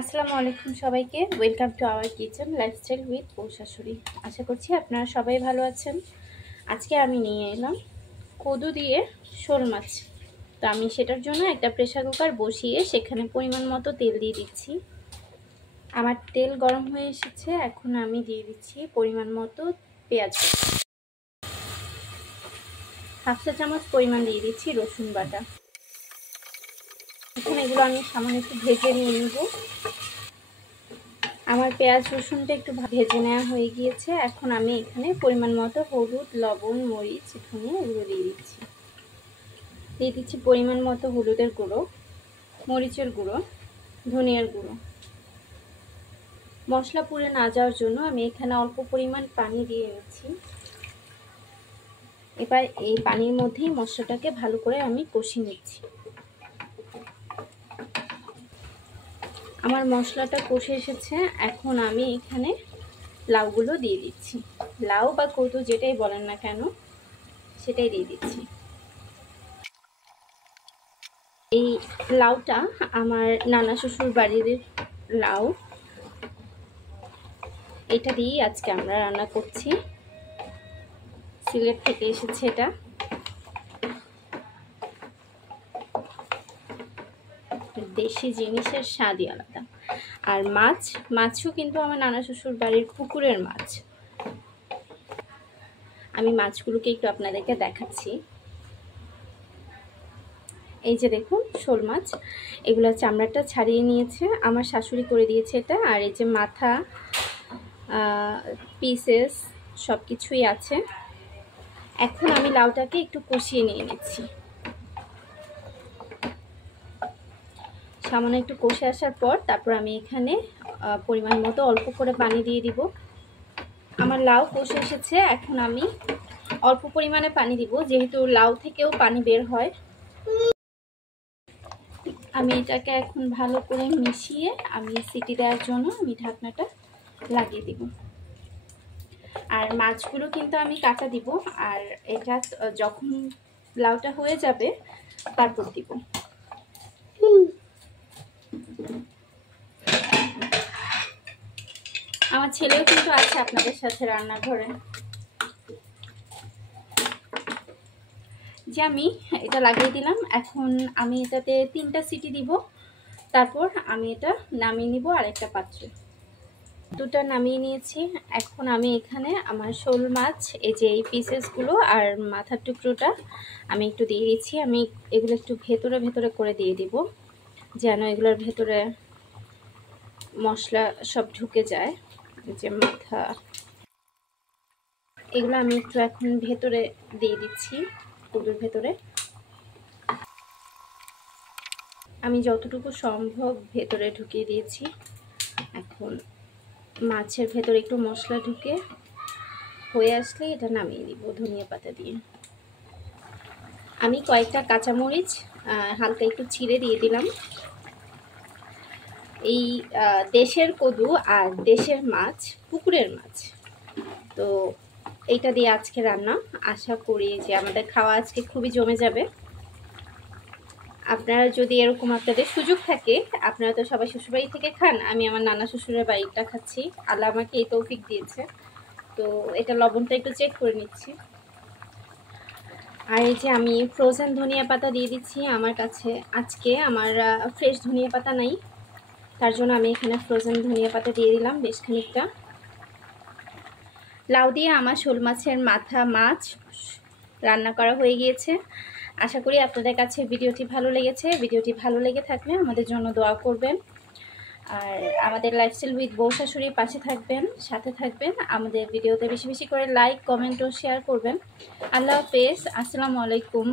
আসসালামু আলাইকুম সবাইকে। Welcome to our kitchen lifestyle with বউ শাশুড়ি। আশা করছি আপনারা সবাই ভালো আছেন। আজকে আমি নিয়ে এলাম কদু দিয়ে শোল মাছ। তো আমি সেটার জন্য একটা প্রেসার কুকার বসিয়ে সেখানে পরিমাণ মতো তেল দিয়ে দিচ্ছি। আমার তেল গরম হয়ে এসেছে, এখন আমি দিয়ে দিচ্ছি পরিমাণ মতো পেঁয়াজ বাটা, হাফ চা চামচ পরিমাণ দিয়ে দিচ্ছি রসুন বাটা। এখন এগুলো আমি সামান্য একটু ভেজে নিয়ে নেব। আমার পেঁয়াজ রসুনটা একটু ভেজে নেওয়া হয়ে গিয়েছে। এখন আমি এখানে পরিমাণ মতো হলুদ, লবণ, মরিচ, ধনিয়া এগুলো দিয়ে দিচ্ছি পরিমাণ মতো হলুদের গুঁড়ো, মরিচের গুঁড়ো, ধনিয়ার গুঁড়ো। মশলা পুড়ে না যাওয়ার জন্য আমি এখানে অল্প পরিমাণ পানি দিয়ে নিচ্ছি। এবার এই পানির মধ্যেই মশলাটাকে ভালো করে আমি কষিয়ে নিচ্ছি। আমার মশলাটা কষে এসেছে, এখন আমি এখানে লাউগুলো দিয়ে দিচ্ছি। লাউ বা কদু যেটাই বলেন না কেন সেটাই দিয়ে দিচ্ছি। এই লাউটা আমার নানা শ্বশুর বাড়ির লাউ, এটা দিয়েই আজকে আমরা রান্না করছি। সিলেট থেকে এসেছে এটা। দেশি জিনিসের স্বাদই আলাদা। আর মাছও কিন্তু আমার নানা শ্বশুর বাড়ির পুকুরের মাছ। আমি মাছগুলোকে একটু আপনাদেরকে দেখাচ্ছি। এই যে দেখুন শোল মাছ, এগুলো চামড়াটা ছাড়িয়ে নিয়েছে, আমার শাশুড়ি করে দিয়েছে এটা। আর এই যে মাথা, পিসেস সব কিছুই আছে। এখন আমি লাউটাকে একটু কষিয়ে নিয়ে নিচ্ছি। সামান্য একটু কষে আসার পর তারপর আমি এখানে পরিমাণ মতো অল্প করে পানি দিয়ে দিব। আমার লাউ কষে এসেছে, এখন আমি অল্প পরিমাণে পানি দিব, যেহেতু লাউ থেকেও পানি বের হয়। আমি এটাকে এখন ভালো করে মিশিয়ে আমি সিটি দেওয়ার জন্য আমি ঢাকনাটা লাগিয়ে দিব। আর মাছগুলো কিন্তু আমি কাটা দিব, আর এটা যখন লাউটা হয়ে যাবে তারপর দিব। আমার ছেলেও কিন্তু আছে আপনাদের সাথে রান্নাঘরে। যে আমি এটা লাগিয়ে দিলাম, এখন আমি এটাতে 3টা সিটি দিব, তারপর আমি এটা নামিয়ে নিব আরেকটা পাত্রে। 2টা নামিয়ে নিয়েছি। এখন আমি এখানে আমার শোল মাছ, এই যে এই পিসেসগুলো আর মাথার টুকরোটা আমি একটু দিয়ে দিচ্ছি। আমি এগুলো একটু ভেতরে ভেতরে করে দিয়ে দিব, যেন এগুলোর ভেতরে মশলা সব ঢুকে যায়। যে মাথা, এগুলো আমি একটু এখন ভেতরে দিয়ে দিচ্ছি, কদুর ভেতরে। আমি যতটুকু সম্ভব ভেতরে ঢুকিয়ে দিয়েছি। এখন মাছের ভেতরে একটু মশলা ঢুকে হয়ে আসলে এটা নামিয়ে দিব ধনিয়া পাতা দিয়ে। আমি কয়েকটা কাঁচামরিচ হালকা একটু ছিঁড়ে দিয়ে দিলাম। এই দেশের কদু আর দেশের মাছ, পুকুরের মাছ, তো এইটা দিয়ে আজকে রান্না। আশা করি যে আমাদের খাওয়া আজকে খুবই জমে যাবে। আপনারা যদি এরকম আপনাদের সুযোগ থাকে, আপনারা তো সবাই শ্বশুরবাড়ি থেকে খান, আমি আমার নানা শ্বশুরের বাড়িটা খাচ্ছি। আল্লাহ আমাকে এই তৌফিক দিয়েছে। তো এটা লবণটা একটু চেক করে নিচ্ছি। আর এই যে আমি ফ্রোজেন ধনিয়া পাতা দিয়ে দিচ্ছি। আমার কাছে আজকে আমার ফ্রেশ ধনিয়া পাতা নাই, তার জন্য আমি এখানে ফ্রোজেন ধনিয়া পাতা দিয়ে দিলাম বেশ খানিকটা। লাউ দিয়ে আমার শোল মাছের মাথা মাছ রান্না করা হয়ে গিয়েছে। আশা করি আপনাদের কাছে ভিডিওটি ভালো লেগেছে। ভিডিওটি ভালো লেগে থাকলে আমাদের জন্য দোয়া করবেন, আর আমাদের লাইফস্টাইল উইথ বউ শাশুড়ির পাশে থাকবেন, সাথে থাকবেন। আমাদের ভিডিওতে বেশি বেশি করে লাইক, কমেন্ট ও শেয়ার করবেন। আল্লাহ হাফেজ, আসসালামু আলাইকুম।